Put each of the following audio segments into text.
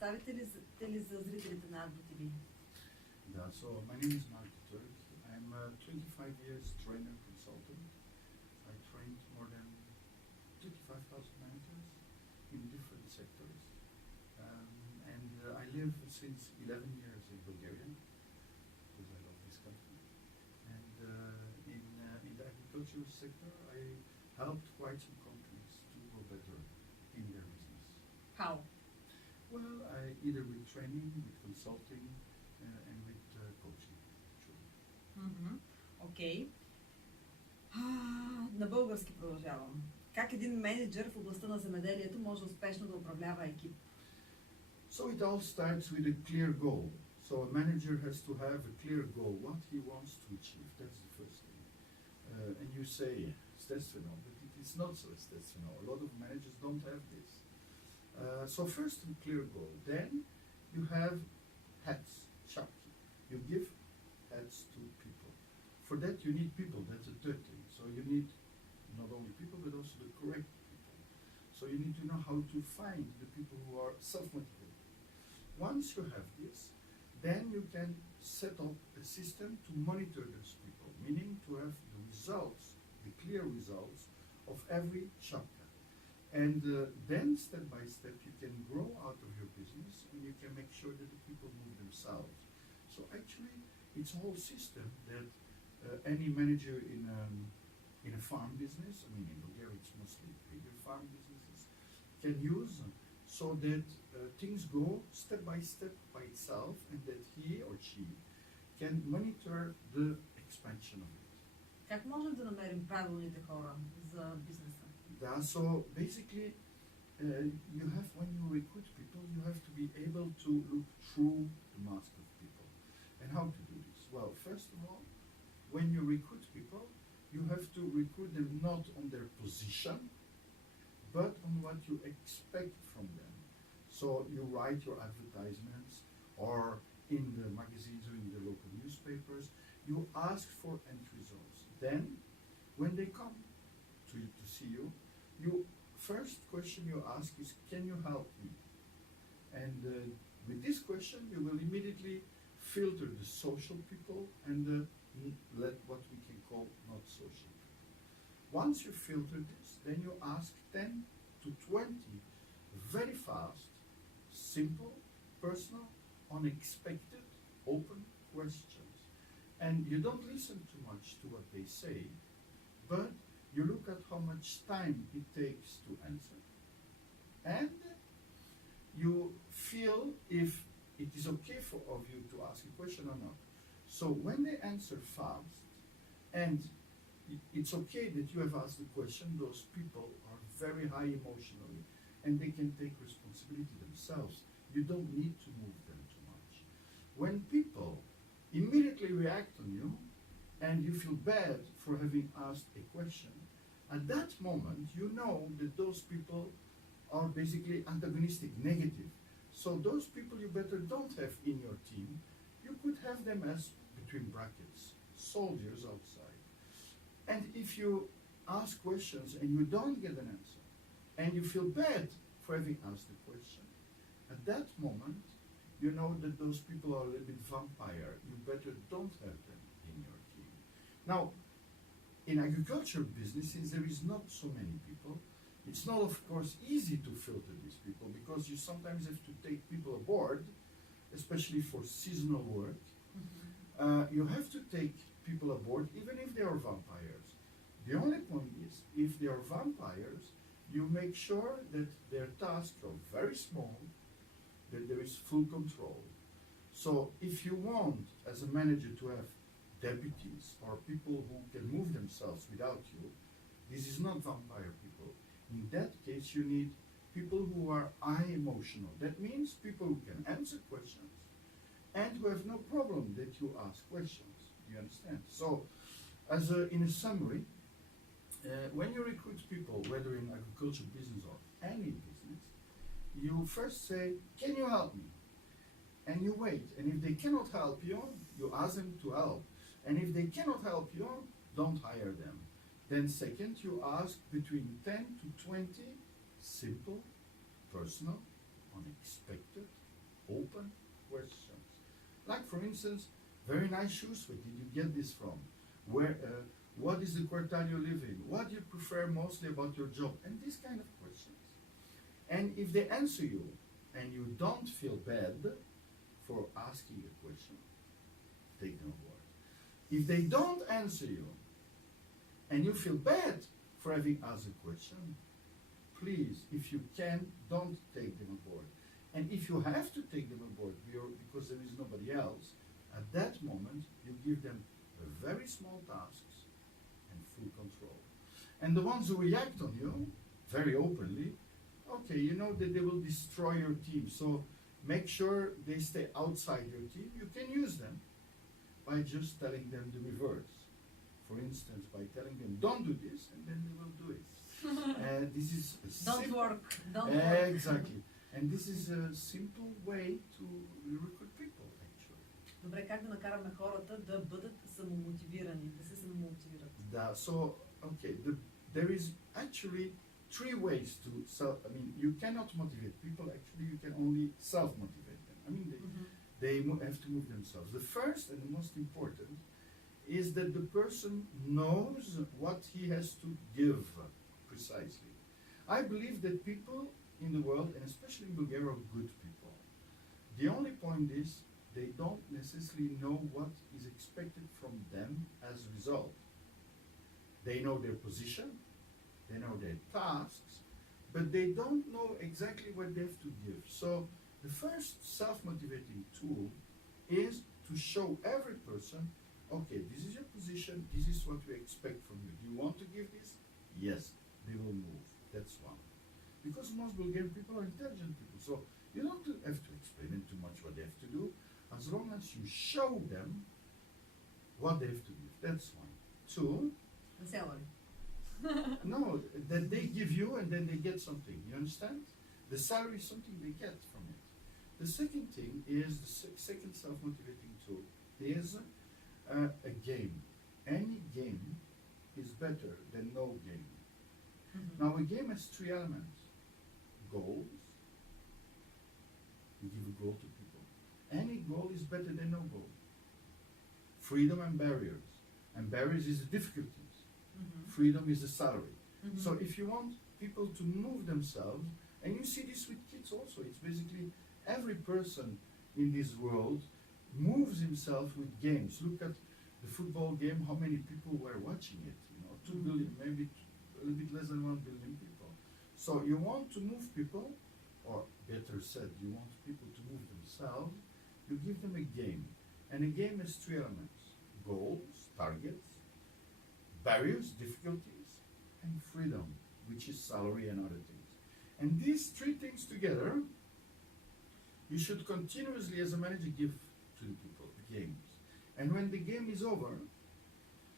представите ли за зрителите на agrotv? Yeah, so my name is Mark Turk. I'm a 25 years trainer consultant. I trained more than 35,000 managers in different sectors. I live since 11 years in Bulgaria because I love this country. And in the agricultural sector, I helped quite some companies to go better in their business. How? Well, either with training, with consulting, and with coaching. Actually. Окей. На български продължавам. Как един менеджер в областта на земеделието може успешно да управлява екип? So it all starts with a clear goal. So a manager has to have a clear goal, what he wants to achieve. That's the first thing. And you say, естествено, but it is not so естествено. A lot of managers don't have this. So first a clear goal. Then you have hats, chapki. You give hats to people. For that you need people, that's the third thing. So you need not only people but also the correct people. So you need to know how to find the people who are self-motivated. Once you have this, then you can set up a system to monitor those people, meaning to have the results, the clear results of every chapter. And then step by step you can grow out of your business and you can make sure that the people move themselves. So actually it's a whole system that any manager in a farm business, I mean in Bulgaria it's mostly bigger farm businesses, can use so that things go step by itself and that he or she can monitor the expansion of it. Как можем да намерим правилните хора за бизнеса? Yeah, so basically you have, when you recruit people, you have to be able to look through the mask of people. And how to do this? Well, first of all, when you recruit people, you have to recruit them not on their position, but on what you expect from them. So you write your advertisements or in the magazines or in the local newspapers, you ask for end results. Then, when they come to see you, first question you ask is, can you help me? And with this question, you will immediately filter the social people and what we can call not social people. Once you filter this, then you ask 10 to 20 very fast, simple, personal, unexpected, open questions. And you don't listen too much to what they say, but you look at how much time it takes to answer. And you feel if it is okay of you to ask a question or not. So when they answer fast, and it's okay that you have asked the question, those people are very high emotionally, and they can take responsibility themselves. You don't need to move them too much. When people immediately react on you, and you feel bad for having asked a question, at that moment you know that those people are basically antagonistic, negative. So those people you better don't have in your team. You could have them as, between brackets, soldiers outside. And if you ask questions and you don't get an answer, and you feel bad for having asked the question, at that moment you know that those people are a little bit vampire. You better don't have them in your team. Now, in agricultural businesses, there is not so many people. It's not, of course, easy to filter these people because you sometimes have to take people aboard, especially for seasonal work. You have to take people aboard even if they are vampires. The only point is, if they are vampires, you make sure that their tasks are very small, that there is full control. So if you want, as a manager, to have deputies or people who can move themselves without you, this is not vampire people. In that case, you need people who are high emotional. That means people who can answer questions and who have no problem that you ask questions. Do you understand? So, in a summary, when you recruit people, whether in agriculture business or any business, you first say, can you help me? And you wait. And if they cannot help you, you ask them to help. And if they cannot help you, don't hire them. Then second, you ask between 10 to 20 simple, personal, unexpected, open questions. Like for instance, very nice shoes. Where did you get this from? Where? What is the quartile you live in? What do you prefer mostly about your job? And these kind of questions. And if they answer you, and you don't feel bad for asking a question, take them on board. If they don't answer you, and you feel bad for having asked a question, please, if you can, don't take them on board. And if you have to take them on board because there is nobody else, at that moment, you give them very small tasks and full control. And the ones who react on you, very openly, okay, you know that they will destroy your team, so make sure they stay outside your team. You can use them by just telling them the reverse. For instance, by telling them, don't do this, and then they will do it. This is a Don't work. Exactly. And this is a simple way to recruit people, actually. Добре, как да накараме хората да бъдат самомотивирани, да се самомотивират? So, okay, there is actually three ways to you cannot motivate people, actually, you can only self-motivate them. They have to move themselves. The first and the most important is that the person knows what he has to give precisely. I believe that people in the world, and especially in Bulgaria, are good people. The only point is they don't necessarily know what is expected from them as a result. They know their position, they know their tasks, but they don't know exactly what they have to give. So the first self-motivating tool is to show every person, okay, this is your position, this is what we expect from you. Do you want to give this? Yes, they will move. That's one. Because most Bulgarian people are intelligent people, so you don't have to explain them too much what they have to do, as long as you show them what they have to give. That's one. Two, The salary. no, that they give you and then they get something. You understand? The salary is something they get from it. The second thing is, the second self-motivating tool is a game. Any game is better than no game. Now a game has three elements. Goals. You give a goal to people. Any goal is better than no goal. Freedom and barriers. And barriers is the difficulties. Freedom is the salary. So if you want people to move themselves, and you see this with kids also, it's basically every person in this world moves himself with games. Look at the football game, how many people were watching it? 2 billion, maybe a little bit less than 1 billion people. So you want to move people, or better said, you want people to move themselves, you give them a game. And a game has three elements: goals, targets, barriers, difficulties, and freedom, which is salary and other things. And these three things together, you should continuously, as a manager, give to the people the games. And when the game is over,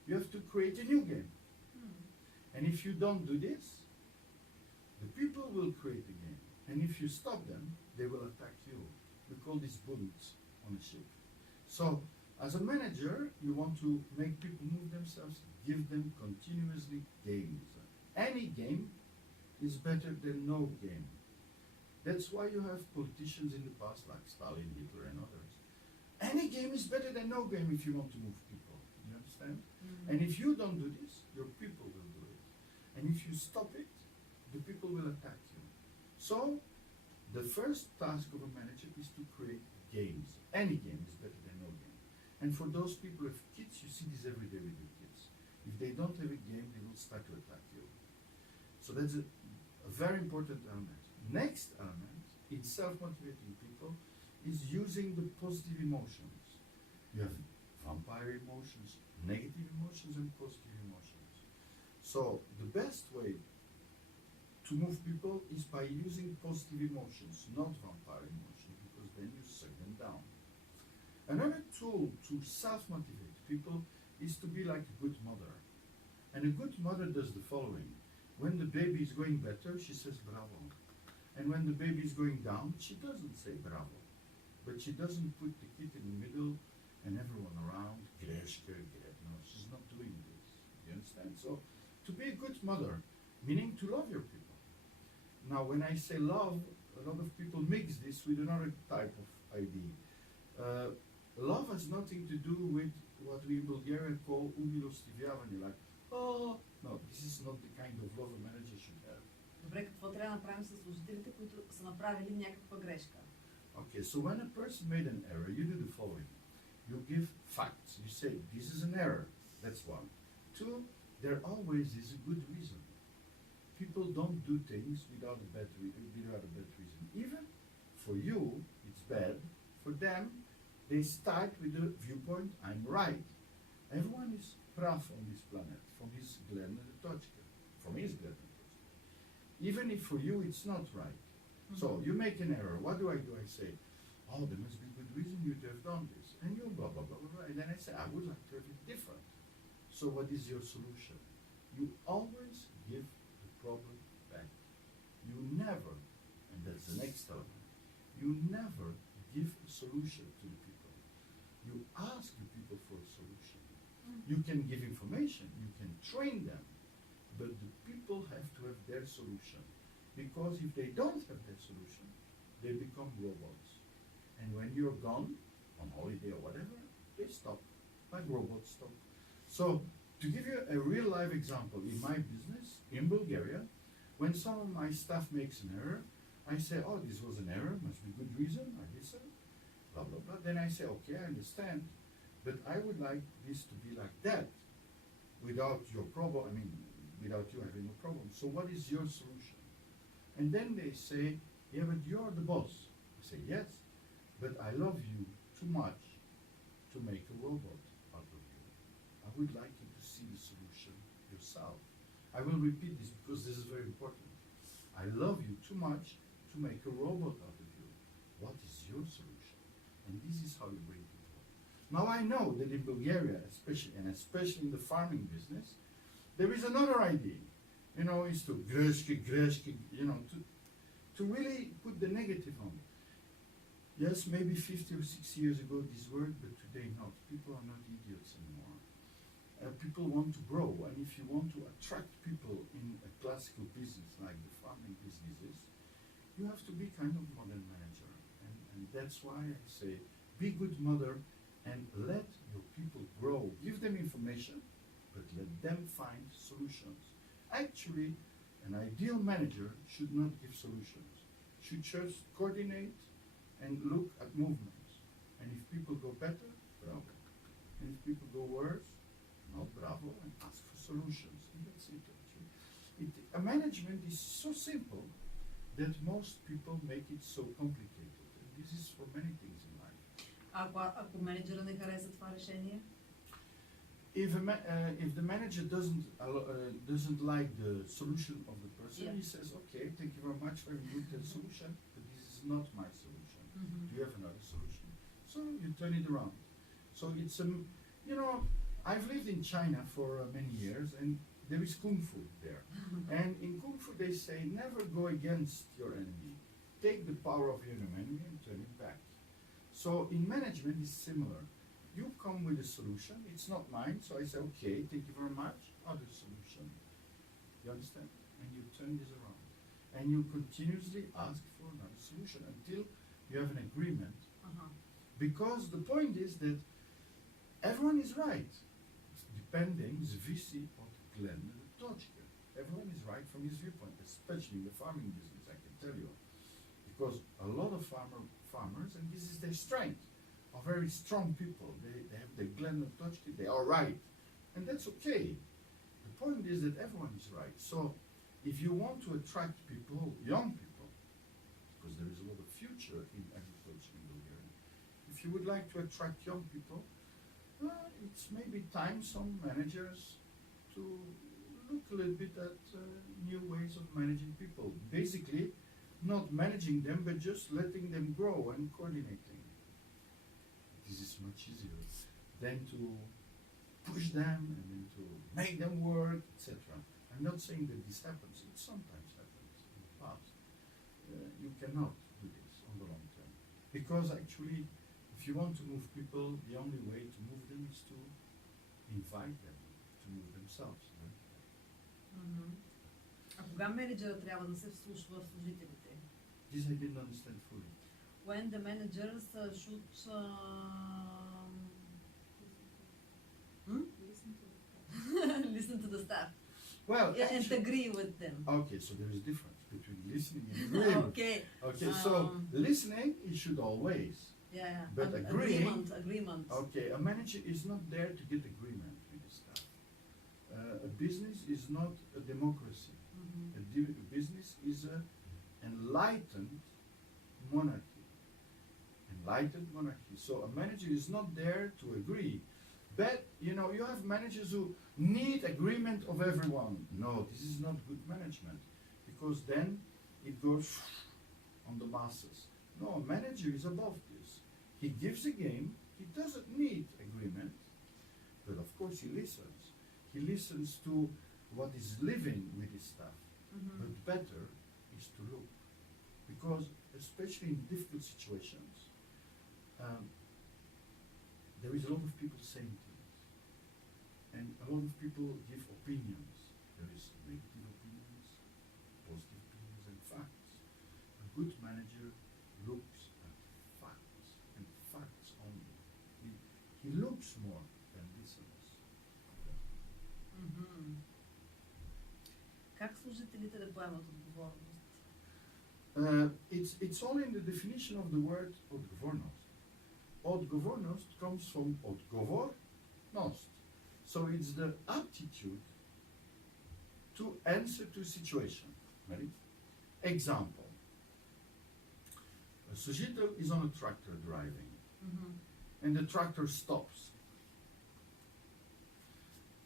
you have to create a new game. And if you don't do this, the people will create a game. And if you stop them, they will attack you. We call this bullets on a ship. So, as a manager, you want to make people move themselves, give them continuously games. Any game is better than no game. That's why you have politicians in the past like Stalin, Hitler, and others. Any game is better than no game if you want to move people. You understand? And if you don't do this, your people will do it. And if you stop it, the people will attack you. So, the first task of a manager is to create games. Any game is better than no game. And for those people with kids, you see this every day with your kids. If they don't have a game, they will start to attack you. So that's a very important element. Next element in self-motivating people is using the positive emotions. You have vampire emotions, negative emotions, and positive emotions. So the best way to move people is by using positive emotions, not vampire emotions, because then you suck them down. Another tool to self-motivate people is to be like a good mother. And a good mother does the following. When the baby is going better, she says bravo. And when the baby is going down, she doesn't say bravo. But she doesn't put the kid in the middle and everyone around, Greshka, no, she's not doing this. You understand? So, to be a good mother, meaning to love your people. Now, when I say love, a lot of people mix this with another type of idea. Love has nothing to do with what we in Bulgaria call umilostivяване, like, oh, no, this is not the kind of love a manager should have. Добре, какво трябва да направим с служителите, които са направили някаква грешка? Okay, so when a person made an error, you do the following. You give facts. You say, this is an error. That's one. Two, there always is a good reason. People don't do things without a bad reason. Even for you, it's bad. For them, they start with the viewpoint, I'm right. Everyone is praf on this planet, from his gledna точка. From his gledna точка. Even if for you it's not right. So you make an error. What do? I say, oh, there must be a good reason you to have done this. And you blah, blah, blah, blah, blah. And then I say, I would like to have it different. So what is your solution? You always give the problem back. You never, and that's the next element, you never give a solution to the people. You ask the people for a solution. You can give information, you can train them, but the people have to have their solution. Because if they don't have their solution, they become robots. And when you're gone, on holiday or whatever, they stop, like robots stop. So, to give you a real life example, in my business, in Bulgaria, when some of my staff makes an error, I say, oh, this was an error, must be good reason, I listen, blah, blah, blah. Then I say, okay, I understand, but I would like this to be like that, without your problem, without you having a problem. So what is your solution? And then they say, yeah, but you're the boss. I say, yes, but I love you too much to make a robot out of you. I would like you to see the solution yourself. I will repeat this because this is very important. I love you too much to make a robot out of you. What is your solution? And this is how you bring people up. Now I know that in Bulgaria, especially in the farming business, there is another idea. Is to greške, to really put the negative on it. Yes, maybe 50 or 60 years ago this worked, but today not. People are not idiots anymore. People want to grow, and if you want to attract people in a classical business like the farming businesses, you have to be kind of modern manager. And that's why I say, be good mother and let your people grow. Give them information, but let them find solutions. Actually, an ideal manager should not give solutions. Should just coordinate and look at movements. And if people go better, bravo. And if people go worse, not bravo, and ask for solutions. And that's it, actually. A management is so simple that most people make it so complicated. And this is for many things in life. Ако менеджера не хареса това решение? If the manager doesn't like the solution of the person, he says, okay, thank you very much for a good solution, but this is not my solution. Do you have another solution? So you turn it around. So it's I've lived in China for many years, and there is kung fu there. And in kung fu they say, never go against your enemy. Take the power of your enemy and turn it back. So in management it's similar. You come with a solution, it's not mine, so I say, okay, thank you very much, other solution. You understand? And you turn this around. And you continuously ask for another solution until you have an agreement. Because the point is that everyone is right. Depending, zvisi od gledne точки. Everyone is right from his viewpoint, especially in the farming business, I can tell you. Because a lot of farmers, and this is their strength, are very strong people. They have the gledne точки, they are right. And that's okay. The point is that everyone is right. So if you want to attract people, young people, because there is a lot of future in agriculture in Bulgaria, if you would like to attract young people, it's maybe time some managers to look a little bit at new ways of managing people. Basically, not managing them, but just letting them grow and coordinating. This is much easier than to push them and then to make them work, etc. I'm not saying that this happens. It sometimes happens in the past. You cannot do this on the long term. Because actually, if you want to move people, the only way to move them is to invite them to move themselves. Right? А кога менеджера трябва да се вслушва в служителите? This I didn't understand fully. when the managers should hmm? listen to the staff. Well, Yeah, and actually, agree with them. okay, so there is difference between listening and agreeing. Okay. Okay, so listening, you should always. Yeah. But agreeing. Agreement. Okay, a manager is not there to get agreement with his staff. A business is not a democracy. Mhm. A business is an enlightened monarchy. Enlightened monarchy. So a manager is not there to agree. But you know, you have managers who need agreement of everyone. No, this is not good management, because then it goes on the masses. No, a manager is above this. He gives a game. He doesn't need agreement, but of course he listens. He listens to what is living with his staff. Mhm. But better is to look, because especially in difficult situations, there is a lot of people saying things, and a lot of people give opinions. There is negative opinions, positive opinions, and facts. A good manager looks at facts, and facts only. He looks more than listens. Мгм. Как служителите да поемат отговорност? It's only in the definition of the word odgovornost. Odgovornost comes from odgovornost. So it's the aptitude to answer to situation. Ready? Example. A Sujitel is on a tractor driving, Mhm. and the tractor stops.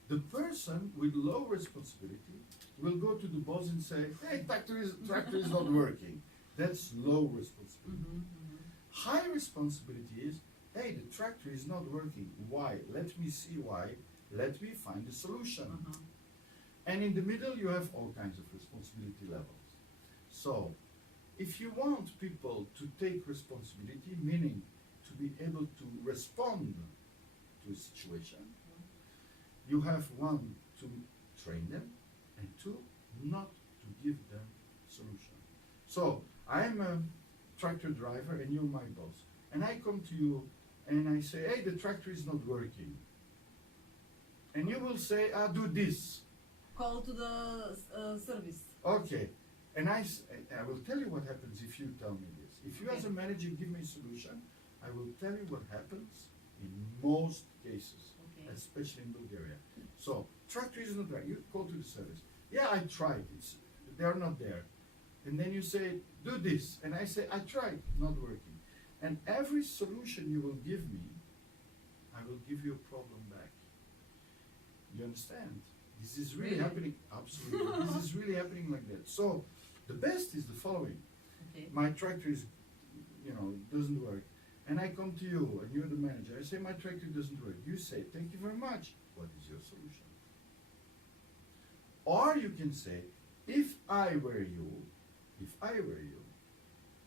The person with low responsibility will go to the boss and say, hey, tractor is not working. That's low responsibility. Mhm. Mhm. High responsibility is, hey, the tractor is not working. Why? Let me see why. Let me find a solution. Uh-huh. And in the middle, you have all kinds of responsibility levels. So, if you want people to take responsibility, meaning to be able to respond to a situation, you have one, to train them, and two, not to give them solution. So, I'm a tractor driver and you're my boss. And I come to you and I say, hey, the tractor is not working. And you will say, do this. Call to the service. Okay. And I will tell you what happens if you tell me this. If you as a Okay. manager give me a solution, I will tell you what happens in most cases, Okay. especially in Bulgaria. So, tractor is not right. You call to the service. Yeah, I tried. They are not there. And then you say, do this. And I say, I tried, not working. And every solution you will give me, I will give you a problem back. You understand? This is really Really? happening. Absolutely. This is really happening like that. So, the best is the following. Okay. My tractor is, doesn't work. And I come to you, and you're the manager. I say, my tractor doesn't work. You say, thank you very much. What is your solution? Or you can say, if I were you,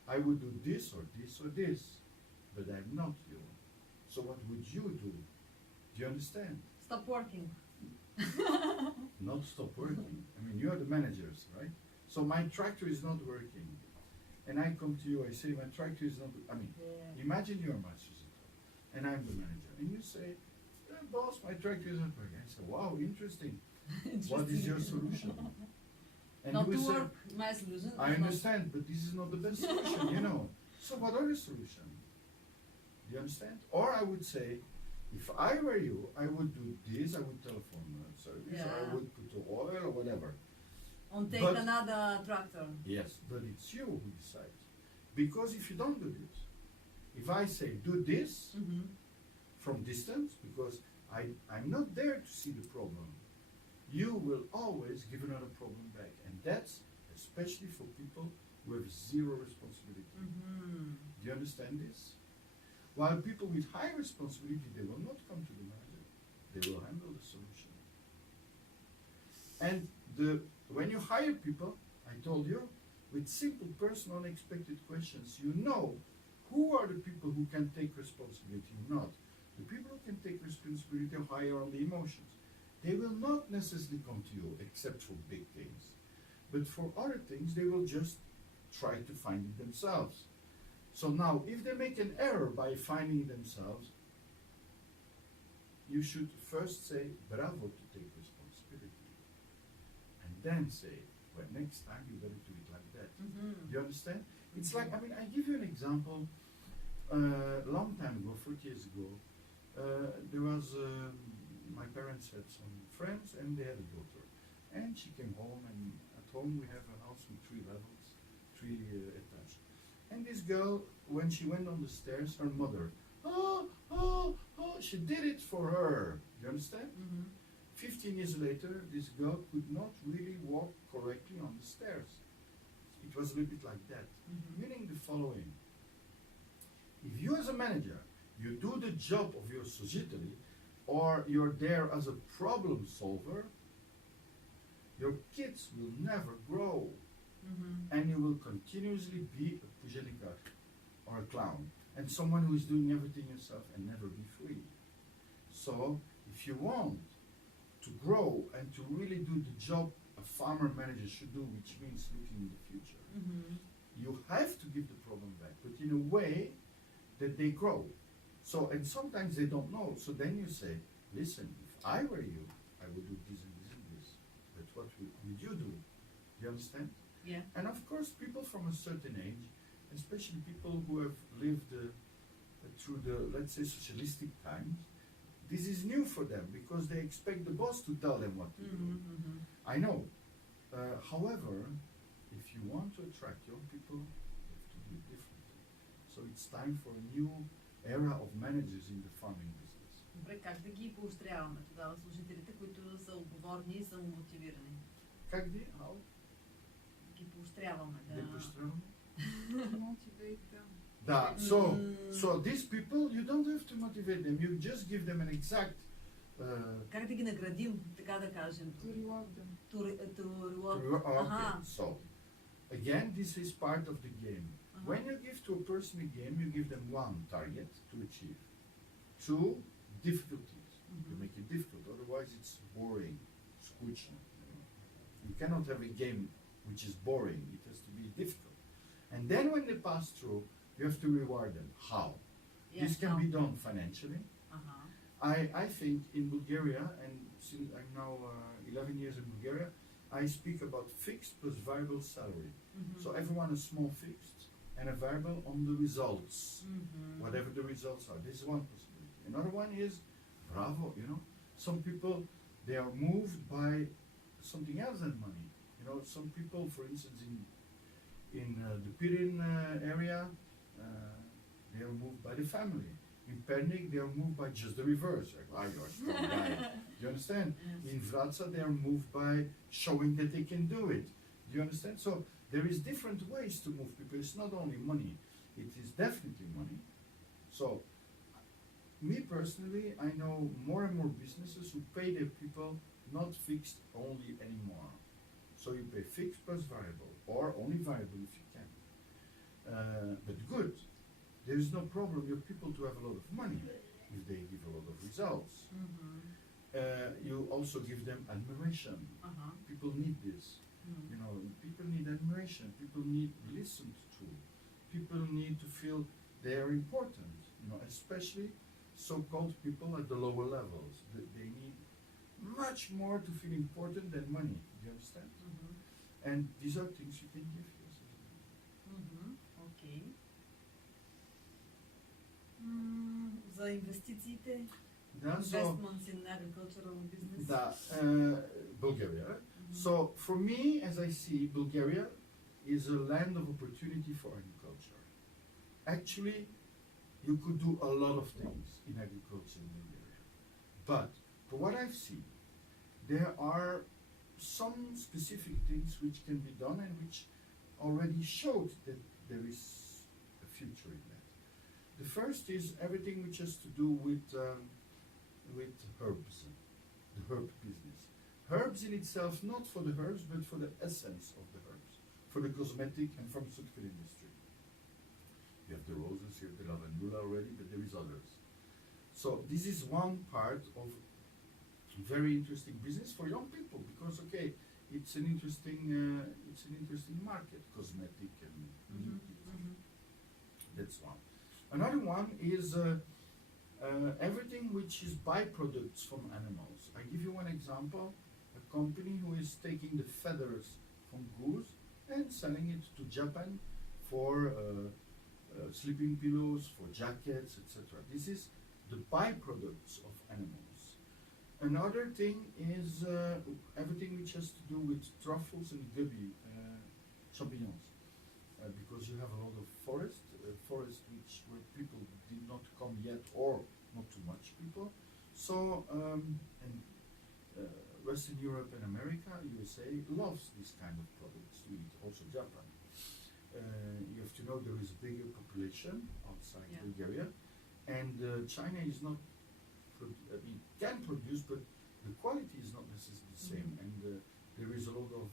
I would do this or this or this. But I'm not you. So what would you do? Do you understand? Stop working. Not stop working. I mean, you're the managers, right? So my tractor is not working. And I come to you, I say, my tractor is not, Yeah. imagine you're my solicitor, and I'm the manager. And you say, yeah, boss, my tractor is not working. I say, wow, interesting. What is your solution? And Not you to will say, work, my solution. I is not- understand, but this is not the best solution, So what are the solutions? Do you understand? Or I would say, if I were you, I would do this, I would telephone service, or I Yeah. would put the oil or whatever. On take But- another tractor. Yes, but it's you who decides. Because if you don't do this, if I say do this Mm-hmm. from distance, because I'm not there to see the problem, you will always give another problem back. And that's especially for people who have zero responsibility. Mm-hmm. Do you understand this? While people with high responsibility, they will not come to the manager. They will handle the solution. And when you hire people, I told you, with simple, personal, unexpected questions, you know who are the people who can take responsibility or not. The people who can take responsibility are higher on the emotions. They will not necessarily come to you, except for big things. But for other things, they will just try to find it themselves. So now, if they make an error by finding themselves, you should first say bravo to take responsibility, and then say, well, next time you better do it like that. Mm-hmm. You understand? It's like, I mean, I give you an example. Long time ago, 40 years ago, there was, my parents had some friends and they had a daughter. And she came home, and at home we have a house with 3 levels, 3 etages. And this girl, when she went on the stairs, her mother, she did it for her. You understand? Mm-hmm. 15 years later, this girl could not really walk correctly on the stairs. It was a little bit like that. Mm-hmm. Meaning the following. If you as a manager, you do the job of your society, or you're there as a problem solver, your kids will never grow. Mm-hmm. And you will continuously be a pujanika or a clown, and someone who is doing everything yourself and never be free. So if you want to grow and to really do the job a farmer manager should do, which means looking in the future, Mm-hmm. you have to give the problem back, but in a way that they grow. So, and sometimes they don't know, so then you say, listen, if I were you, I would do this and this and this, but what would you do? You understand? Yeah. And of course, people from a certain age, especially people who have lived through the, let's say, socialistic times, this is new for them because they expect the boss to tell them what to do. Mm-hmm. Mm-hmm. I know. However, if you want to attract young people, you have to do it differently. So it's time for a new era of managers in the farming business. Добре, как да ги поощряваме тогава служителите, които са отговорни и са мотивирани? Как ги? How? Ги поощряваме да... They poštravamo? Motivate them. Da, so these people, you don't have to motivate them, you just give them an exact Как да ги наградим, така да кажем? To reward them. To reward. okay. Ага. So again, this is part of the game. When you give to a person a game, you give them 1 target to achieve, 2 difficulties. You make it difficult, otherwise it's boring, skучно. You cannot have a game which is boring, it has to be difficult. And then when they pass through, you have to reward them. How? Yeah, This can how? be done financially. I think in Bulgaria, and since I'm now 11 years in Bulgaria, I speak about fixed plus variable salary. Mm-hmm. So everyone is small fixed and a variable on the results, Mm-hmm. whatever the results are. This is one possibility. Another one is bravo, you know. Some people, they are moved by something else than money. You know, some people, for instance, in the Pirin area, they are moved by the family. In Pernik, they are moved by just the reverse. Like, oh, you're a strong guy. Do you understand? Yes. In Vratsa, they are moved by showing that they can do it. Do you understand? So there is different ways to move people. It's not only money. It is definitely money. So me personally, I know more and more businesses who pay their people not fixed only anymore. So you pay fixed plus variable, or only variable if you can. But good. There is no problem your people to have a lot of money if they give a lot of results. Mm-hmm. You also give them admiration. Uh-huh. People need this. Mm. You know, people need admiration. People need listened to. People need to feel they are important. You know, especially so-called people at the lower levels. They need much more to feel important than money. Do you understand? Mm-hmm. And these are things you can give yourself. Mm-hmm. Okay. За инвестициите, Да, so, investments in agricultural business. da, Bulgaria. So for me, as I see, Bulgaria is a land of opportunity for agriculture. Actually, you could do a lot of things in agriculture in Bulgaria. But for what I've seen, there are some specific things which can be done and which already showed that there is a future in that. The first is everything which has to do with herbs, the herb business. Herbs in itself, not for the herbs, but for the essence of the herbs, for the cosmetic and pharmaceutical industry. You have the roses, you have the lavandula already, but there is others. So this is one part of very interesting business for young people because okay, it's an interesting market, cosmetic and beauty. Mm-hmm. That's one. Another one is everything which is byproducts from animals. I give you one example. A company who is taking the feathers from goose and selling it to Japan for sleeping pillows, for jackets, etc. This is the byproducts of animals. Another thing is everything which has to do with truffles and goby, champignons, because you have a lot of forest which where people did not come yet, or not too much people. So and Western Europe and America, USA loves this kind of products to eat. Also Japan. You have to know there is a bigger population outside Bulgaria, and China is not. I mean, can produce, but the quality is not necessarily the same, and there is a lot of,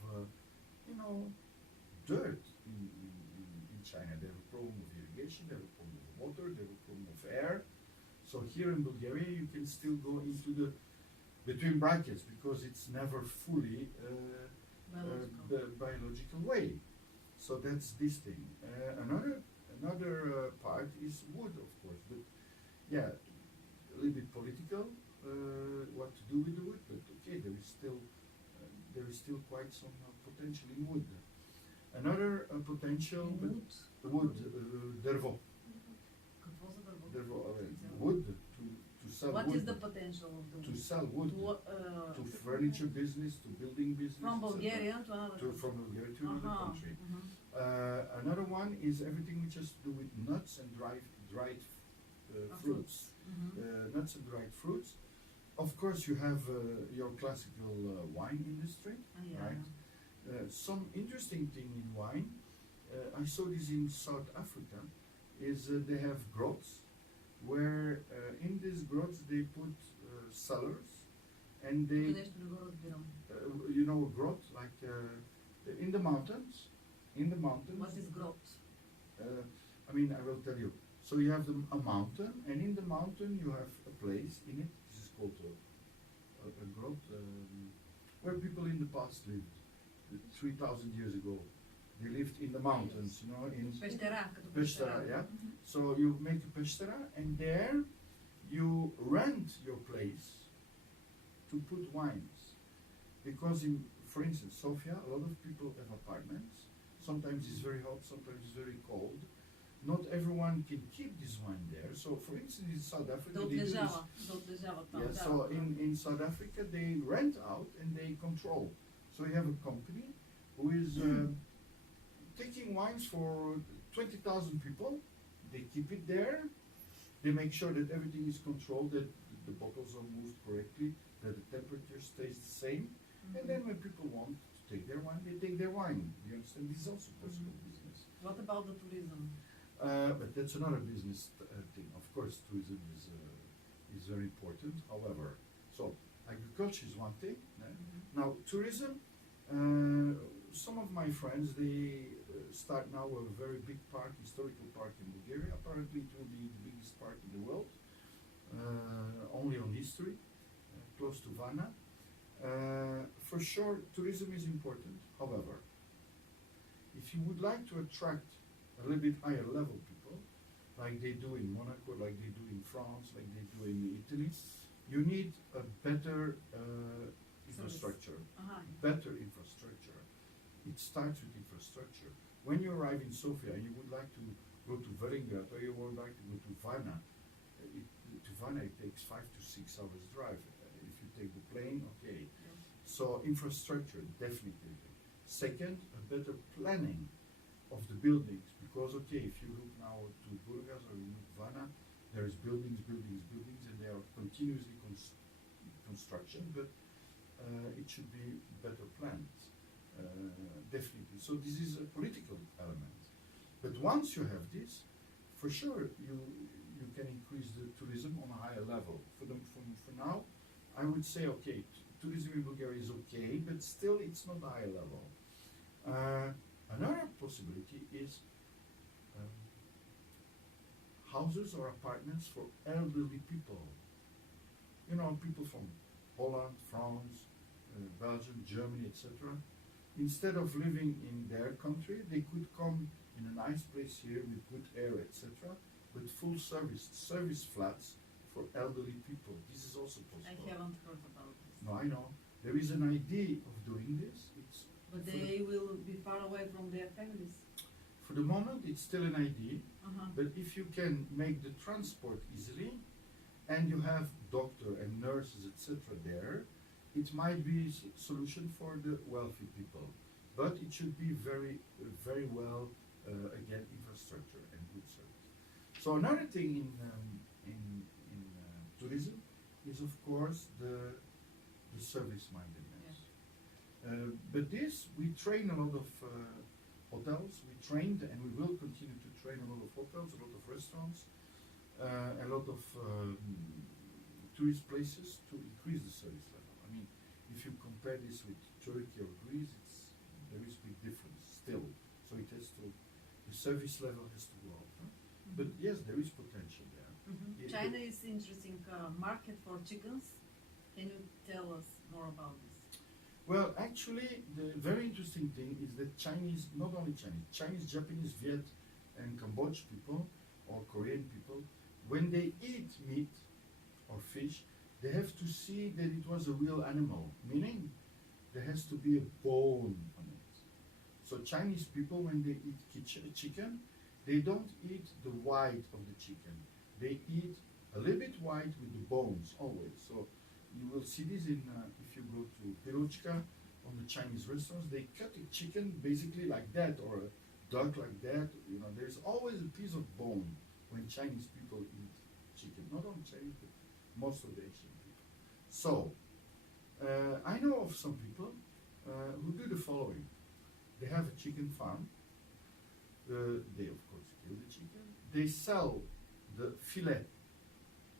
dirt in China. They have a problem of irrigation, they have a problem of water, they have a problem of air. So here in Bulgaria, you can still go into the between brackets because it's never fully the biological way. So that's this thing. Another part is wood, of course, but yeah. A little bit political, what to do with the wood, but okay, there is still quite some potential in wood. Another potential, wood, dervo, wood to sell What wood. is the potential of the wood? To sell wood to furniture business, to building business. From Bulgaria to another country. From Bulgaria to another country. Another one is everything which has to do with nuts and dried fruits. Nuts and dried fruits. Of course, you have your classical wine industry, right? Some interesting thing in wine, I saw this in South Africa, is they have grots, where in these grots they put cellars, and they, you know, a grot, like in the mountains. What is grot? I mean, I will tell you. So you have a mountain, and in the mountain you have a place in it. This is called a grot, where people in the past lived, 3,000 years ago. They lived in the mountains, you know, in Peshtera, yeah. So you make a Peshtera, and there you rent your place to put wines, because for instance, Sofia, a lot of people have apartments. Sometimes it's very hot, sometimes it's very cold. Not everyone can keep this wine there. So, for instance, in South Africa, they do this. Yeah, so in South Africa, they rent out and they control. So you have a company who is taking wines for 20,000 people. They keep it there. They make sure that everything is controlled, that the bottles are moved correctly, that the temperature stays the same. And then when people want to take their wine, they take their wine. You understand? This is also possible business. What about the tourism? But that's another business thing. Of course, tourism is very important. However, so agriculture is one thing. Now, tourism. Some of my friends, they start now a very big park, historical park in Bulgaria. Apparently, it will be the biggest park in the world, only on history, close to Varna. For sure, tourism is important. However, if you would like to attract a little bit higher level people, like they do in Monaco, like they do in France, like they do in Italy, you need a better infrastructure. Better infrastructure. It starts with infrastructure. When you arrive in Sofia and you would like to go to Velingrad or you would like to go to Varna, it takes 5 to 6 hours drive. If you take the plane, okay. So infrastructure, definitely. Second, a better planning of the buildings, because okay, if you look now to Burgas or you look Varna, there is buildings, and they are continuously construction, but it should be better planned, definitely. So this is a political element. But once you have this, for sure you can increase the tourism on a higher level. For now, I would say okay, tourism in Bulgaria is okay, but still it's not a high level. Another possibility is houses or apartments for elderly people. You know, people from Holland, France, Belgium, Germany, etc. instead of living in their country, they could come in a nice place here with good air, etc., with full service flats for elderly people. This is also I possible. haven't heard about this. No, I know. There is an idea of doing this. It's But for they will be far away from their families. for the moment, it's still an idea. Uh-huh. But if you can make the transport easily, and you have doctor and nurses, etc., there, it might be a solution for the wealthy people. But it should be very well, again, infrastructure and good service. So another thing in tourism is, of course, the service-mindedness. Yes. But this, we train a lot of hotels. We trained, and we will continue to train a lot of hotels, a lot of restaurants, a lot of tourist places to increase the service level. I mean, if you compare this with Turkey or Greece, there is big difference still. So it has to, the service level has to go up. Huh? But yes, there is potential there. It- China is interesting market for chickens. Can you tell us more about this? Well, actually, the very interesting thing is that Chinese, not only Chinese, Japanese, Viet, and Cambodian people, or Korean people, when they eat meat or fish, they have to see that it was a real animal, meaning there has to be a bone on it. So Chinese people, when they eat chicken, they don't eat the white of the chicken. They eat a little bit white with the bones always. So you will see this in if you go to Pirochka on the Chinese restaurants, they cut a chicken basically like that, or a duck like that. You know, there's always a piece of bone when Chinese people eat chicken. Not only Chinese, but most of the Asian people. So I know of some people who do the following. They have a chicken farm. They of course kill the chicken. They sell the fillet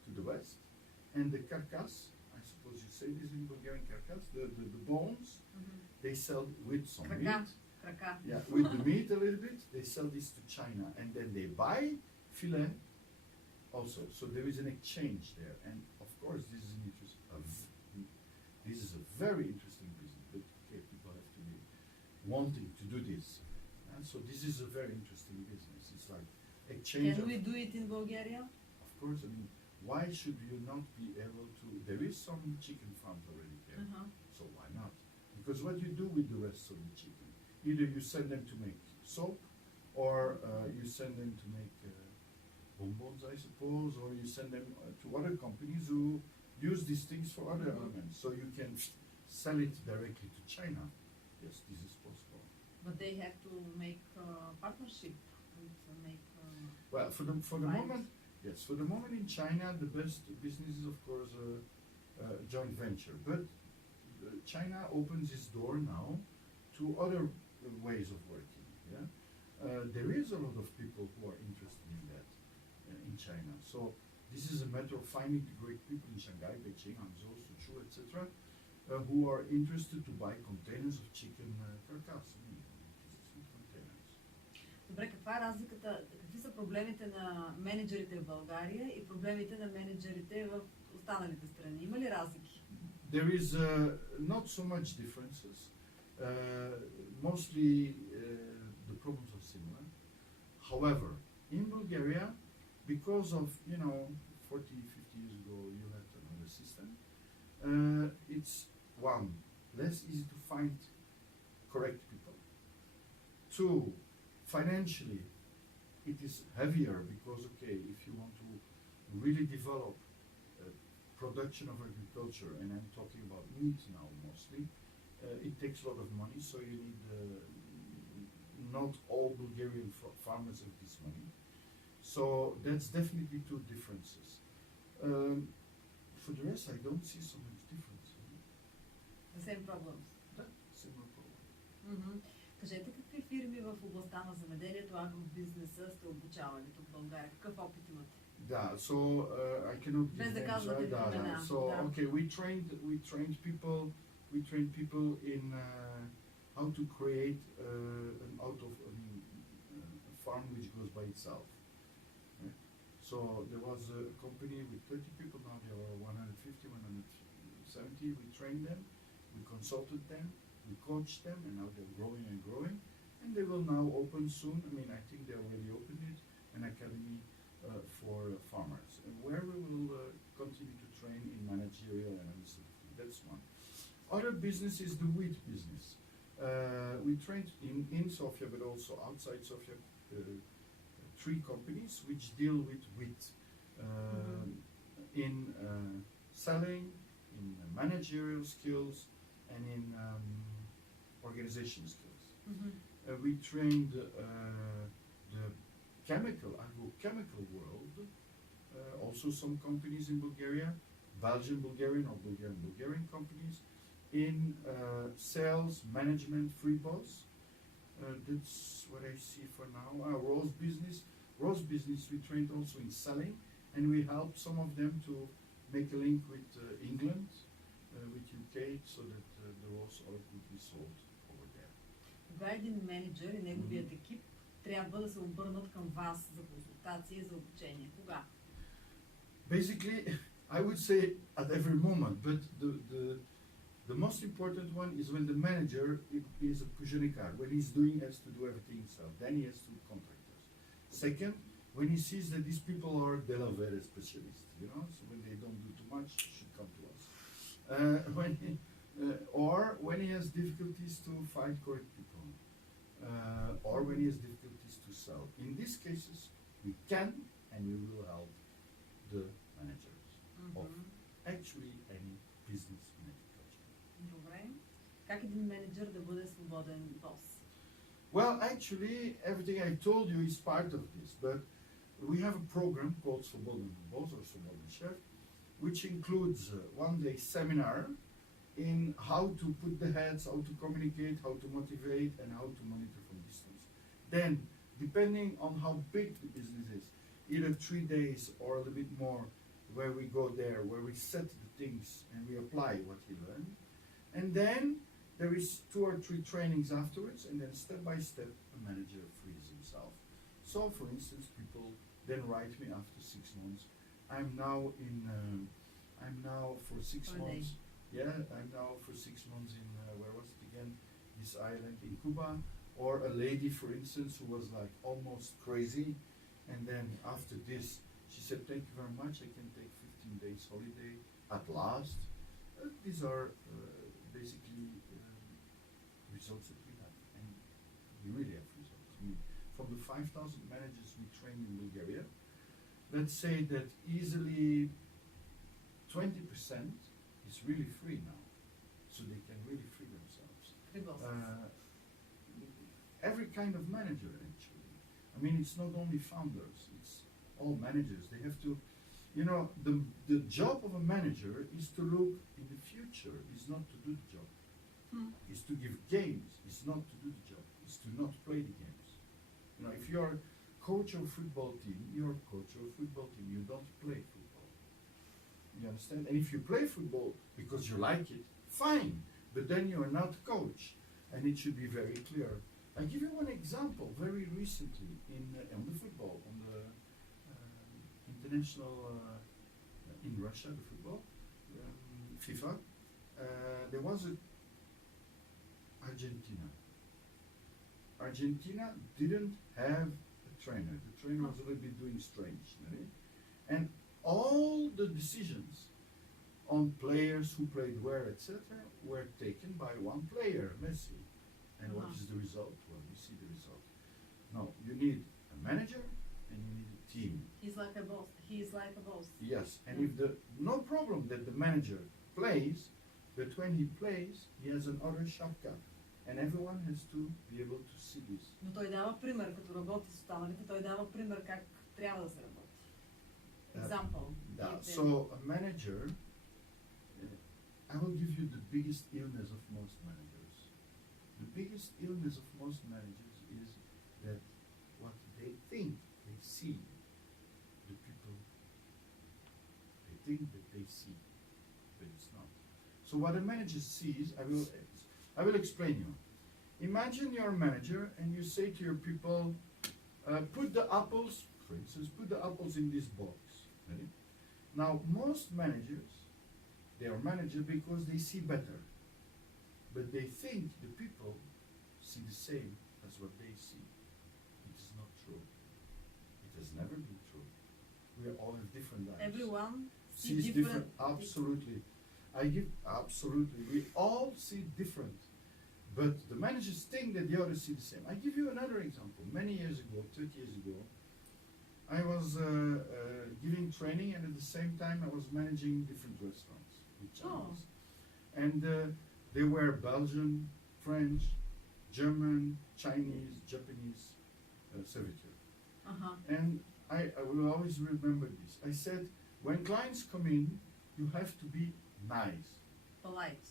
to the West, and the carcass, I suppose you say this in Bulgarian, carcass, the bones, they sell with some meat. Крака. Yeah, with the meat a little bit, they sell this to China, and then they buy fillet also. So there is an exchange there, and of course this is an this is a very interesting business. But okay, people have to be wanting to do this, and so this is a very interesting business. It's like exchange. Can we do it in Bulgaria? Of course, I mean, why should you not be able to? There is some chicken farms already there, so why not? Because what you do with the rest of the chicken, either you send them to make soap, or you send them to make bonbons, I suppose, or you send them to other companies who use these things for other elements. So you can sell it directly to China. Yes, this is possible. But they have to make partnership with Well, for the Right. moment, yes, for the moment in China, the best business is of course joint venture. But China opens its door now to other ways of working. Yeah, there is a lot of people who are interested in that in China. So this is a matter of finding the great people in Shanghai, Beijing, Hangzhou, Suzhou, etc., who are interested to buy containers of chicken carcass. Containers. Добре, каква е разликата, какви са проблемите на менеджерите в България и проблемите на менеджерите в останалите страни? Има ли разлики? There is not so much differences. Mostly the problems are similar. However, in Bulgaria, because of 40, 50 years ago, you had another system. It's one, less easy to find correct people. Two, financially, it is heavier because, okay, if you want to really develop production of agriculture, and I'm talking about meat now mostly, it takes a lot of money, so you need, not all Bulgarian farmers have this money. So that's definitely two differences. For the rest, I don't see so much difference. The same problems. That similar problem. Кажете, какви фирми в областта на земеделието, агробизнеса сте обучавали тук в България? Какъв опит имате? Да, so I cannot give Без да names, казвате right? Да, имена. да. So okay, we trained people in how to create a farm which goes by itself. Right? So there was a company with 30 people, now there are 150, 170. We trained them, we consulted them, we We coach them, and now they're growing and growing, and they will now open soon. I mean, I think they already opened it, an academy for farmers, and where we will continue to train in managerial and administrative. That's one. Other business is the wheat business. We trained in Sofia, but also outside Sofia, 3 companies which deal with wheat in selling, in managerial skills, and in organization skills. We trained the agrochemical world, also some companies in Bulgaria, Belgian Bulgarian or Bulgarian companies, in sales, management, free boss. That's what I see for now. Rose business we trained also in selling, and we helped some of them to make a link with England, with UK, so that the rose oil could be sold over there. Кога един менеджер и неговият екип трябва да се обърнат към вас за консултация и за обучение? Кога? Basically, I would say at every moment, but the most important one is when the manager is a pujanikar, when he's has to do everything himself, then he has to contact us. Second, when he sees that these people are delavere specialists, so when they don't do too much, they should come to us. Or when he has difficulties to find correct people, or when he has difficulties to sell. In these cases, we can and we will help the managers of actually any business in agriculture. Добре. Как един менеджер да бъде свободен бос? Well, actually, everything I told you is part of this, but we have a program called Svobodan Boss or Svobodan Chef, which includes one-day seminar in how to put the heads, how to communicate, how to motivate, and how to monitor from distance. Then, depending on how big the business is, either 3 days or a little bit more, where we go there, where we set the things and we apply what he learned. And then there is 2 or 3 trainings afterwards, and then step by step, the manager frees himself. So, for instance, people then write me after 6 months. I'm now for 6 months. Yeah, I'm now for 6 months in where was it again? This island in Cuba. Or a lady, for instance, who was like almost crazy, and then after this, she said, "Thank you very much. I can take 15 days holiday at last." These are basically results that we have, and we really have results. I mean, from the 5,000 managers we train in Bulgaria, let's say that easily 20% is really free now, so they can really free themselves. Every kind of manager, actually. I mean, it's not only founders, it's all managers. They have to, the job of a manager is to look in the future, is not to do the job. Is to give games, is not to do the job, is to not play the games. If you are coach of a football team, you're a coach of a football team, you don't play football. You understand? And if you play football because you like it, fine, but then you are not coach, and it should be very clear. I'll give you one example. Very recently, on the football, on the international in Russia, the football, FIFA, there was Argentina. Argentina didn't have a trainer. The trainer was a little bit doing strange, right? And all the decisions on players who played where, etc., were taken by one player, Messi. And what is the result? Well, you see the result. No, you need a manager and you need a team. He's like a boss. He is like a boss. Yes, and if no problem that the manager plays, but when he plays, he has another shapka, and everyone has to be able to see this. Но той дава пример, като работи с останалите, той дава пример как трябва да се работи. Example. So a manager, I will give you the biggest illness of most managers. The biggest illness of most managers is that what they think they see, the people, they think that they see, but it's not. So what a manager sees, I will explain you. Imagine you're a manager and you say to your people, put the apples, for instance, put the apples in this box. Right? Now, most managers, they are managers because they see better. but they think the people see the same as what they see. It is not true. It has never been true. We all have different eyes. Everyone Sees sees different. Absolutely. Absolutely. We all see different. But the managers think that the others see the same. I give you another example. Many years ago, 30 years ago, I was giving training, and at the same time I was managing different restaurants with Chinese. And they were Belgian, French, German, Chinese, Japanese servitors. Uh-huh. And I will always remember this. I said, when clients come in, you have to be nice. Polite.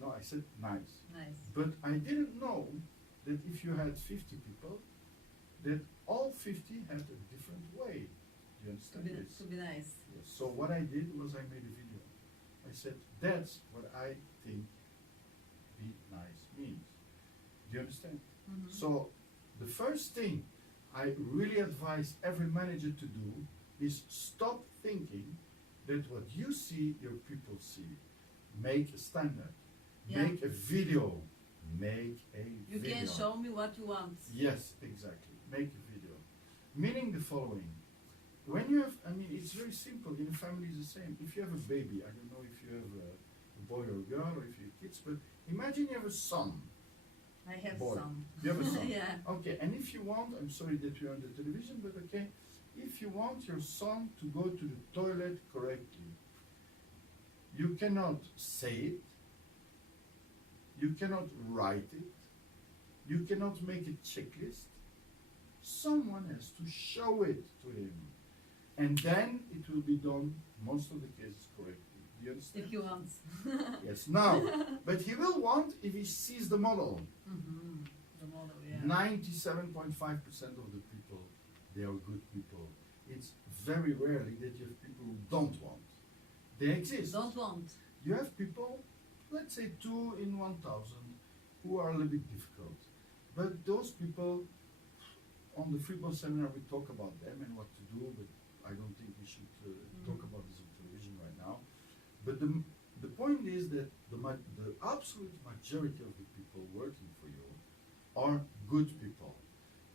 No, I said nice. Nice. But I didn't know that if you had 50 people, that all 50 had a different way. Do you understand this? To be nice. Yes. So what I did was I made a video. I said, that's what I think be nice means. Do you understand? Mhm. So the first thing I really advise every manager to do is stop thinking that what you see, your people see. Make a standard. Yeah. Make a video. Make a You video. can show me what you want. Yes, exactly. Make a video. Meaning the following. When you have, I mean, it's very simple. In a family, it's the same. If you have a baby, I don't know if you have a boy or a girl, or if you have kids, but imagine you have a son. I have Boy. some. You have a son. Yeah. Okay, and if you want, I'm sorry that we're on the television, but okay, if you want your son to go to the toilet correctly, you cannot say it, you cannot write it, you cannot make a checklist. Someone has to show it to him, and then it will be done, most of the cases, correctly. Do you understand? If you want. Yes, now, but he will want if he sees the model. Mm-hmm. The model, yeah. 97.5% of the people, they are good people. It's very rarely that you have people who don't want. They exist. Don't want. You have people, let's say 2 in 1,000, who are a little bit difficult. But those people, on the Freeball seminar, we talk about them and what to do, but I don't think we should talk about this on television right now. But the point is that the absolute majority of the people working for you are good people.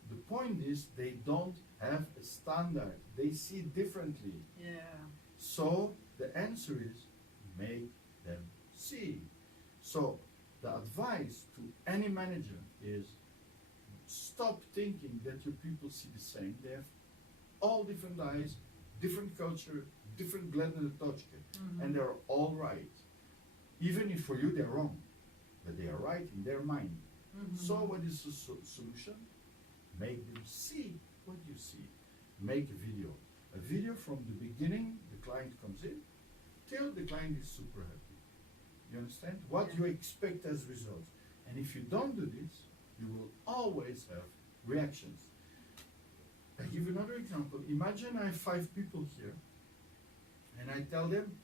The point is they don't have a standard. They see differently. Yeah. So the answer is make them see. So the advice to any manager is stop thinking that your people see the same. They have all different eyes, different culture, different Glendentochke, and they're all right. Even if for you they're wrong, but they are right in their mind. So what is the solution? Make them see what you see. Make a video. A video from the beginning, the client comes in, till the client is super happy. You understand? What you expect as results. And if you don't do this, you will always have reactions. I give you another example. Imagine I have 5 people here, and I tell them,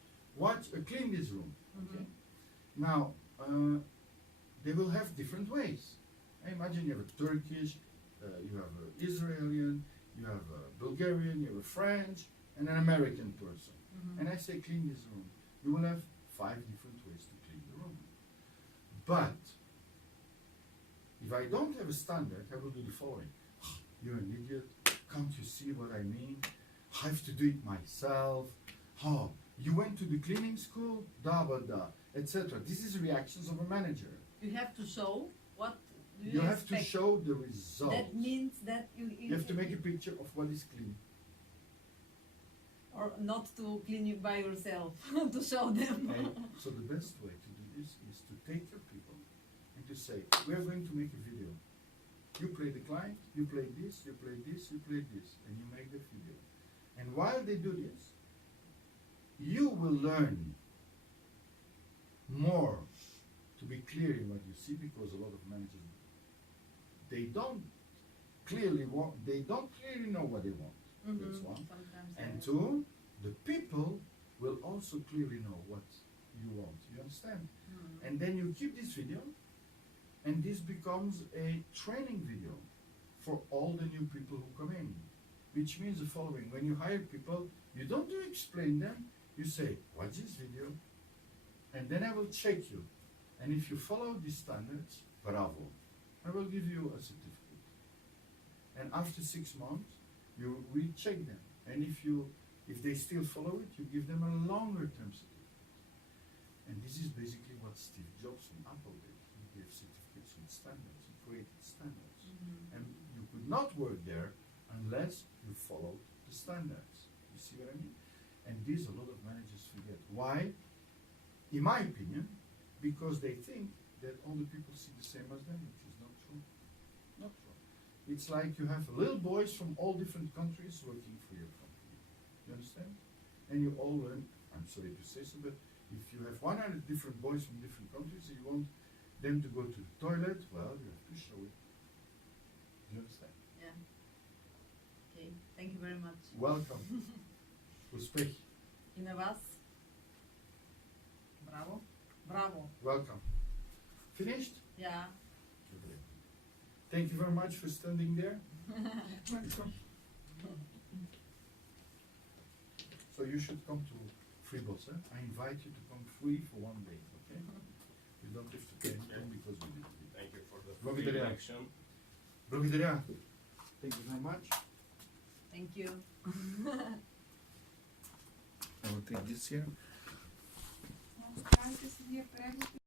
clean this room. Okay? Now, they will have different ways. I imagine you have a Turkish, you have an Israeli, you have a Bulgarian, you have a French, and an American person. And I say clean this room. You will have 5 different ways to clean the room. But if I don't have a standard, I will do the following. You're an idiot. Can't you see what I mean? I have to do it myself. Oh, you went to the cleaning school? Da ba da, etc. This is reactions of a manager. You have to show what You have to expect. show the result. That means that You have to make a picture of what is clean. or not to clean it by yourself to show them. And so the best way to do this is to take your people and to say, we are going to make a video. You play the client, you play this, you play this, you play this, and you make the video. And while they do this, you will learn more to be clear in what you see, because a lot of managers, they don't clearly know what they want. That's one. Sometimes And 2, the people will also clearly know what you want. You understand? And then you keep this video, and this becomes a training video for all the new people who come in. Which means the following: when you hire people, you don't explain them, you say, watch this video, and then I will check you. And if you follow these standards, bravo, I will give you a certificate. And after 6 months, you recheck them. And if they still follow it, you give them a longer term certificate. And this is basically what Steve Jobs from Apple did. He gave certificates with standards. He created standards. Mm-hmm. And you could not work there unless you followed the standards. You see what I mean? And this a lot of managers forget. Why? In my opinion, because they think that all the people see the same as them, which is not true. Not true. It's like you have little boys from all different countries working for your company. You understand? And you all learn, I'm sorry to say so, but if you have 100 different boys from different countries and you want them to go to the toilet, well, you have to show it. Do you understand? Yeah. Okay, thank you very much. Welcome. Uspech. И на вас. Браво. Браво. Welcome. Finished? Yeah. Okay. Thank you very much for standing there. Welcome. So you should come to Freebos. I invite you to come free for 1 day, okay? You don't have to pay anything because we did it. Thank you for the Благодаря. action. Благодаря. Thank you very much. Thank you. I will take this here. Оставайте си вие превод.